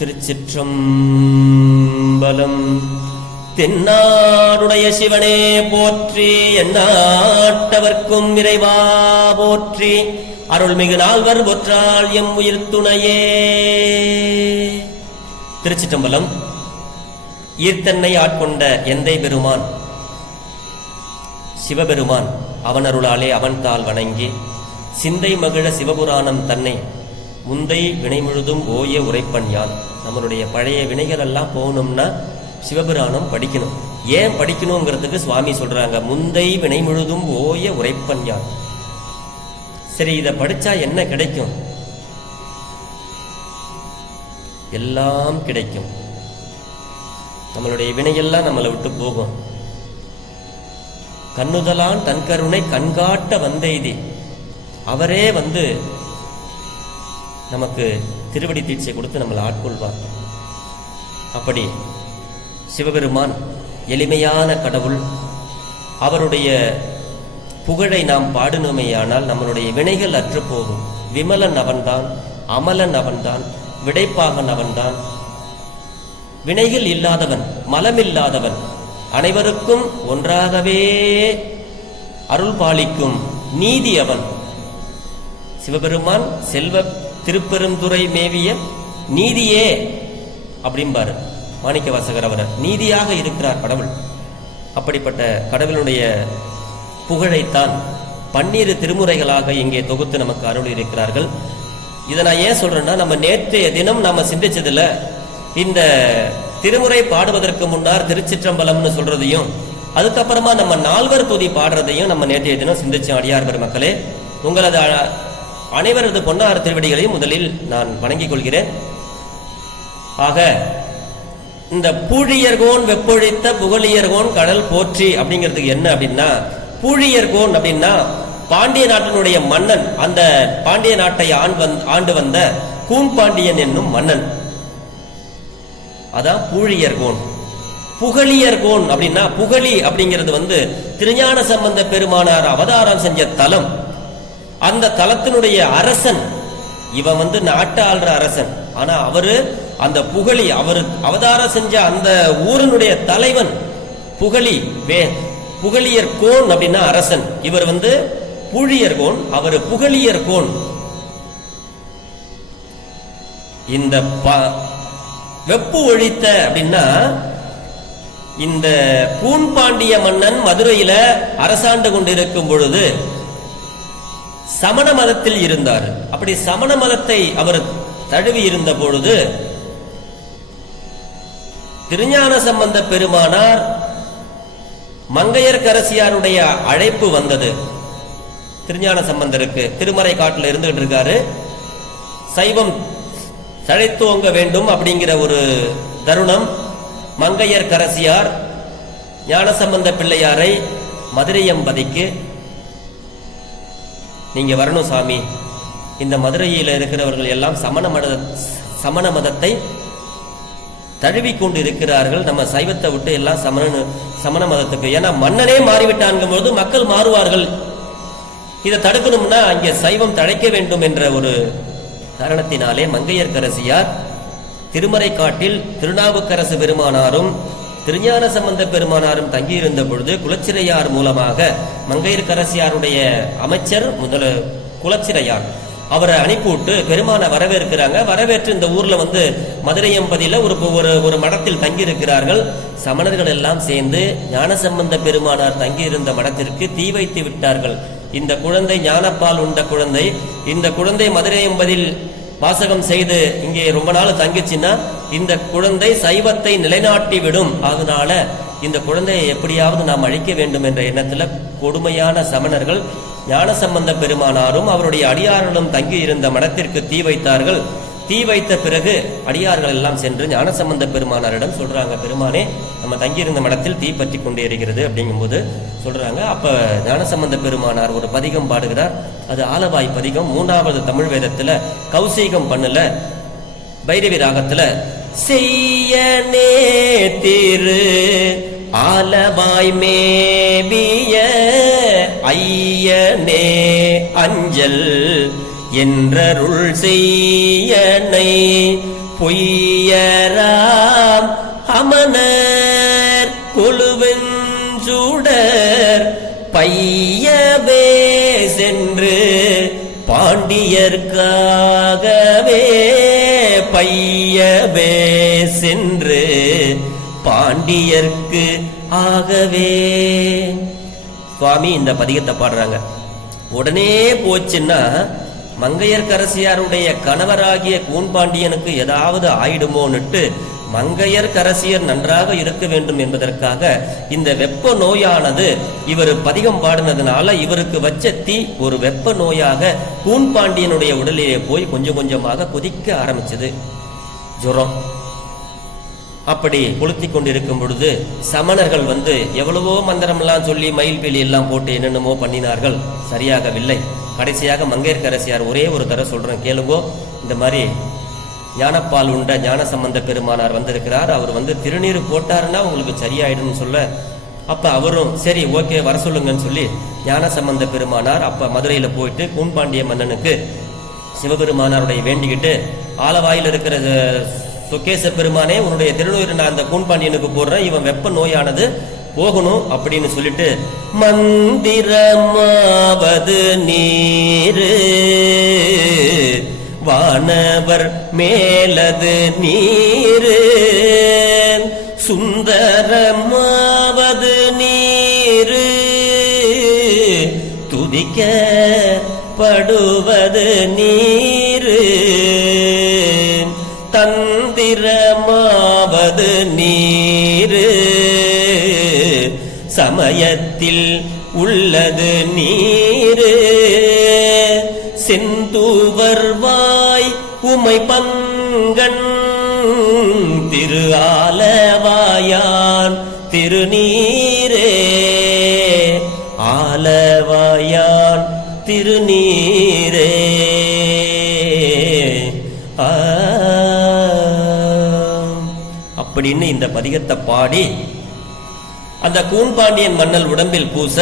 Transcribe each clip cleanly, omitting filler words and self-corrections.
திருச்சிற்றம்பலம். தென்னாடுடைய சிவனே போற்றி, எந்நாட்டவர்க்கும் இறைவா போற்றி, அருள்மிகு நால்வர் போற்றால் எம் உயிர் துணையே. திருச்சிற்றம்பலம். ஈர்த்தன்னை ஆட்கொண்ட எந்தை பெருமான் சிவபெருமான் அவனருளாலே அவன் தாள் வணங்கி சிந்தை மகிழ சிவபுராணம் தன்னை முந்தை வினை முழுதும் ஓய உரைப்பன் யான். நம்மளுடைய பழைய வினைகள் எல்லாம் போகணும்னா சிவபுராணம் படிக்கணும். ஏன் படிக்கணுங்கிறதுக்கு சுவாமி சொல்றாங்க, முந்தை வினை முழுதும் ஓய உரைப்பன் யான். சரி, இதை படிச்சா என்ன கிடைக்கும்? எல்லாம் கிடைக்கும். நம்மளுடைய வினையெல்லாம் நம்மளை விட்டு போகும். கண்ணுதலான் தன் கருணை கண்காட்ட வந்தெய்தி, அவரே வந்து நமக்கு திருவடி தீட்சை கொடுத்து நம்மளை ஆட்கொள்வார். அப்படி சிவபெருமான் எளிமையான கடவுள். அவருடைய புகழை நாம் பாடினோமேயானால் நம்மளுடைய வினைகள் அற்று போகும். விமலன் அவன்தான், அமலன் அவன்தான், விடைப்பாகன் அவன்தான். வினைகள் இல்லாதவன், மலமில்லாதவன், அனைவருக்கும் ஒன்றாகவே அருள் பாலிக்கும் நீதி அவன். சிவபெருமான் செல்வ திருப்பெருந்துறை மேவிய நீதியே அப்படிம்பாரு மாணிக்க வாசகர். அவர் நீதியாக இருக்கிறார் கடவுள். அப்படிப்பட்ட கடவுளுடைய புகழைத்தான் 12 திருமுறைகளாக இங்கே தொகுத்து நமக்கு அருள் இருக்கிறார்கள். இதை நான் ஏன் சொல்றேன்னா, நம்ம நேற்றைய தினம் நாம சிந்திச்சதுல இந்த திருமுறை பாடுவதற்கு முன்னார் திருச்சிற்றம்பலம்னு சொல்றதையும், அதுக்கப்புறமா நம்ம நால்வர் துதி பாடுறதையும் நம்ம நேற்றைய தினம் சிந்திச்சோம். அடியார் பெருமக்களே, உங்களது அனைவரது பொன்னார் திருவடிகளையும் முதலில் நான் வணங்கிக் கொள்கிறேன். ஆக இந்த பூழியர்கோன் வெப்பொழித்த புகழியர்கோன் கடல் போற்றி அப்படிங்கிறதுக்கு என்ன அப்படின்னா, பூழியர்கோன் அப்படின்னா பாண்டிய நாட்டினுடைய மன்னன், அந்த பாண்டிய நாட்டை ஆண்டு வந்த கூன்பாண்டியன் என்னும் மன்னன். அதான் பூழியர்கோன். புகழியர்கோன் அப்படின்னா, புகழி அப்படிங்கிறது வந்து திருஞான சம்பந்த பெருமானார் அவதாரம் செஞ்ச தலம். அந்த தலத்தினுடைய அரசன் இவன் வந்து நாட்டு ஆள்ற அரசன். ஆனா அவரு அந்த புகழி, அவரு அவதாரம் செஞ்ச அந்த ஊரினுடைய தலைவன் புகழி புகழியர் கோன் அப்படின்னா அரசன். இவர் வந்து பூழியர்கோன், அவர் புகழியர் கோன். இந்த வெப்பு ஒழித்த அப்படின்னா, இந்த கூன்பாண்டிய மன்னன் மதுரையில அரசாண்டு கொண்டிருக்கும் பொழுது சமண மதத்தில் இருந்தார். அப்படி சமண மதத்தை அவர் தழுவி இருந்த பொழுது திருஞான சம்பந்த பெருமானார் மங்கையர்க்கரசியாருடைய அழைப்பு வந்தது. திருஞான சம்பந்தருக்கு திருமறை காட்டில் இருந்துகிட்டு இருக்காரு. சைவம் தழைத்தோங்க வேண்டும் அப்படிங்கிற ஒரு தருணம். மங்கையர்க்கரசியார் ஞானசம்பந்த பிள்ளையாரை மதுரையம்பதிக்கு, நீங்க வரணும் சாமி, இந்த மதுரையில் இருக்கிறவர்கள் எல்லாம் சமண மதத்தை தழுவி கொண்டு இருக்கிறார்கள், நம்ம சைவத்தை விட்டு எல்லாம் சமண மதத்துக்கு, ஏன்னா மன்னனே மாறிவிட்டான்கும் போது மக்கள் மாறுவார்கள், இதை தடுக்கணும்னா இங்கே சைவம் தழைக்க வேண்டும் என்ற ஒரு காரணத்தினாலே மங்கையர்க்கரசியார் திருமறை காட்டில் திருநாவுக்கரசு பெருமானாரும் திருஞான சம்பந்த பெருமானாரும் தங்கியிருந்த பொழுது குலச்சிறையார் மூலமாக மங்கையர்க்கரசியாருடைய அமைச்சர் குலச்சிறையார் அவரை அனுப்பிவிட்டு பெருமான வரவேற்கிறாங்க. வரவேற்று இந்த ஊர்ல வந்து மதுரையம்பதியில ஒரு மடத்தில் தங்கி இருக்கிறார்கள். சமணர்கள் எல்லாம் சேர்ந்து ஞானசம்பந்த பெருமானார் தங்கியிருந்த மடத்திற்கு தீ வைத்து விட்டார்கள். இந்த குழந்தை ஞானப்பால் உண்ட குழந்தை, இந்த குழந்தை மதுரையம்பதில் வாசகம் செய்து இங்கே ரொம்ப நாள் தங்கிச்சுன்னா இந்த குழந்தை சைவத்தை நிலைநாட்டி விடும். அதனால இந்த குழந்தையை எப்படியாவது நாம் அழிக்க வேண்டும் என்ற எண்ணத்துல கொடுமையான சமணர்கள் ஞானசம்பந்த பெருமானாரும் அவருடைய அடியார்களும் தங்கி இருந்த மடத்திற்கு தீ வைத்தார்கள். தீ வைத்த பிறகு அடியார்கள் எல்லாம் சென்று ஞானசம்பந்த பெருமானாரிடம் சொல்றாங்க, பெருமானே நம்ம தங்கியிருந்த மடத்தில் தீ பற்றி கொண்டே இருக்கிறது அப்படிங்கும்போது சொல்றாங்க. அப்ப ஞானசம்பந்த பெருமானார் ஒரு பதிகம் பாடுகிறார். அது ஆலவாய் பதிகம், 3வது தமிழ் வேதத்துல கௌசீகம் பண்ணல பைரவி ராகத்துல செய்யனே திரு ஆலவாய் மேவிய ஐயனே அஞ்சல் என்றருள் செய்யனை பொய்யராம் அமனர் கொழுவெஞ்சூடர் பையவே சென்று பாண்டியர்க்காகவே பையவே சென்று பாண்டியர்க்கு ஆகவே. சுவாமி இந்த பதிகத்தை பாடுறாங்க. உடனே போச்சுன்னா மங்கையர்க்கரசியாருடைய கணவராகிய கூன்பாண்டியனுக்கு ஏதாவது ஆயிடுமோன்னுட்டு மங்கையர்க்கரசியர் நன்றாக இருக்க வேண்டும் என்பதற்காக இந்த வெப்ப நோயானது இவர் பதிகம் பாடினதுனால இவருக்கு வச்ச தீ ஒரு வெப்ப நோயாக கூன்பாண்டியனுடைய உடலிலே போய் கொஞ்சம் கொஞ்சமாக கொதிக்க ஆரம்பிச்சது. ஜுரம் அப்படி கொளுத்தி கொண்டிருக்கும் பொழுது சமணர்கள் எவ்வளவோ மந்திரம்லாம் சொல்லி மயில் பீலி எல்லாம் போட்டு என்னென்னமோ பண்ணினார்கள், சரியாகவில்லை. கடைசியாக மங்கையர்க்கரசியார் ஒரே ஒரு தடவை சொல்றேன் கேளுங்கோ, இந்த மாதிரி ஞானப்பால் உண்ட ஞான சம்பந்த பெருமானார் வந்திருக்கிறார், அவர் திருநீர் போட்டாருன்னா உங்களுக்கு சரியாயிடும்னு சொல்ல, அப்ப அவரும் சரி ஓகே வர சொல்லுங்கன்னு சொல்லி ஞான சம்பந்த பெருமானார் அப்ப மதுரையில போயிட்டு கூன்பாண்டிய மன்னனுக்கு சிவபெருமானாருடைய வேண்டிக்கிட்டு, ஆலவாயில் இருக்கிற சொக்கேச பெருமானே உன்னுடைய திருநூறு நான் அந்த கூன்பாண்டியனுக்கு போடுறேன், இவன் வெப்ப நோயானது போகணும் அப்படின்னு சொல்லிட்டு, மந்திரமாவது நீரு வானவர் மேலது நீரு சுந்தரமாவது நீரு துதிக்கப்படுவது நீரு தந்திரமாவது நீரு சமயத்தில் உள்ளது நீரு செந்தூவர்வாய் உமை பங்கன் திரு ஆலவாயான் திருநீரே ஆலவாயான் திருநீரே. அப்படின்னு இந்த பதிகத்தை பாடி அந்த கூன்பாண்டியன் மன்னல் உடம்பில் பூச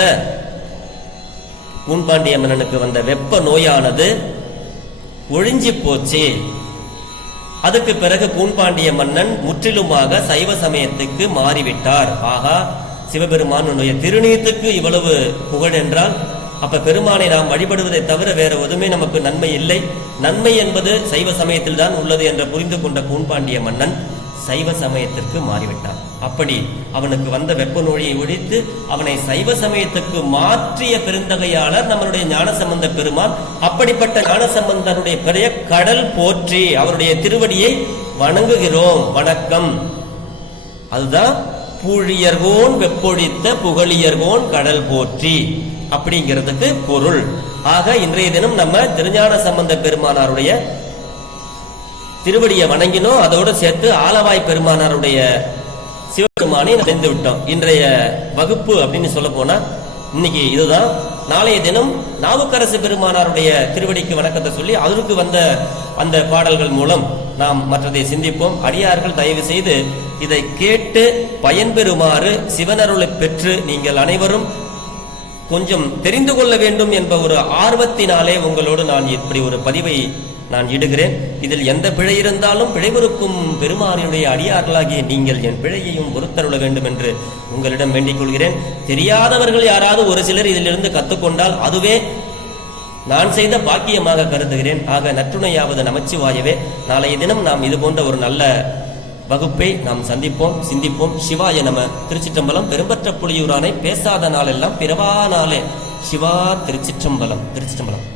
கூன்பாண்டிய மன்னனுக்கு வந்த வெப்ப நோயானது ஒழிஞ்சி போச்சு. அதுக்கு பிறகு கூன்பாண்டிய மன்னன் முற்றிலுமாக சைவ சமயத்துக்கு மாறிவிட்டார். ஆகா, சிவபெருமானுடைய திருநீத்துக்கு இவ்வளவு புகழ் என்றால் அப்ப பெருமானை நாம் வழிபடுவதை தவிர வேற எதுவுமே நமக்கு நன்மை இல்லை, நன்மை என்பது சைவ சமயத்தில் தான் உள்ளது என்று புரிந்து கொண்ட கூன்பாண்டிய மன்னன் சைவ சமயத்திற்கு மாறிவிட்டான். அப்படி அவனுக்கு வந்த வெப்ப நோயை ஒழித்து அவனை சைவ சமயத்துக்கு மாற்றிய பெருந்தகையாளர் நம்மளுடைய ஞானசம்பந்த பெருமான். அப்படிப்பட்ட ஞானசம்பந்தனுடைய பெரிய கடல் போற்றி அவருடைய திருவடியை வணங்குகிறோம். வணக்கம். அதுதான் பூழியர்கோன் வெப்பொழித்த புகழியர்கோன் கடல் போற்றி அப்படிங்கிறதுக்கு பொருள். ஆக இன்றைய தினம் நம்ம திருஞான சம்பந்த பெருமானாருடைய திருவடியை வணங்கினோம், அதோடு சேர்த்து ஆலவாய் பெருமானாருடைய சிவபெருமானை அடைந்து விட்டோம். இன்றைய வகுப்பு அப்படின்னு சொல்ல போனா இன்னைக்கு இதுதான். நாளைய தினம் நாவுக்கரசு பெருமானாருடைய திருவடிக்கு வணக்கத்தை சொல்லி அதற்கு வந்த அந்த பாடல்கள் மூலம் நாம் மற்றதை சிந்திப்போம். அடியார்கள் தயவு செய்து இதை கேட்டு பயன்பெறுமாறு சிவனருளை பெற்று நீங்கள் அனைவரும் கொஞ்சம் தெரிந்து கொள்ள வேண்டும் என்ற ஒரு ஆர்வத்தினாலே உங்களோடு நான் இப்படி ஒரு பதிவை நான் இடுகிறேன். இதில் எந்த பிழை இருந்தாலும் பிழைபொறுக்கும் பெருமானுடைய அடியார்களாகிய நீங்கள் என் பிழையையும் பொறுத்தருள வேண்டும் என்று உங்களிடம் வேண்டிக் கொள்கிறேன். தெரியாதவர்கள் யாராவது ஒரு சிலர் இதிலிருந்து கற்றுக்கொண்டால் அதுவே நான் செய்த பாக்கியமாக கருதுகிறேன். ஆக நற்றுணையாவது நமச்சிவாயவே. நாளைய தினம் நாம் இது போன்ற ஒரு நல்ல வகுப்பை நாம் சந்திப்போம், சிந்திப்போம். சிவாய நம. திருச்சிற்றம்பலம். பெரும்பற்ற புலியூரானை பேசாத நாளெல்லாம் பிறவா நாளே. சிவா திருச்சிற்றம்பலம். திருச்சிற்றம்பலம்.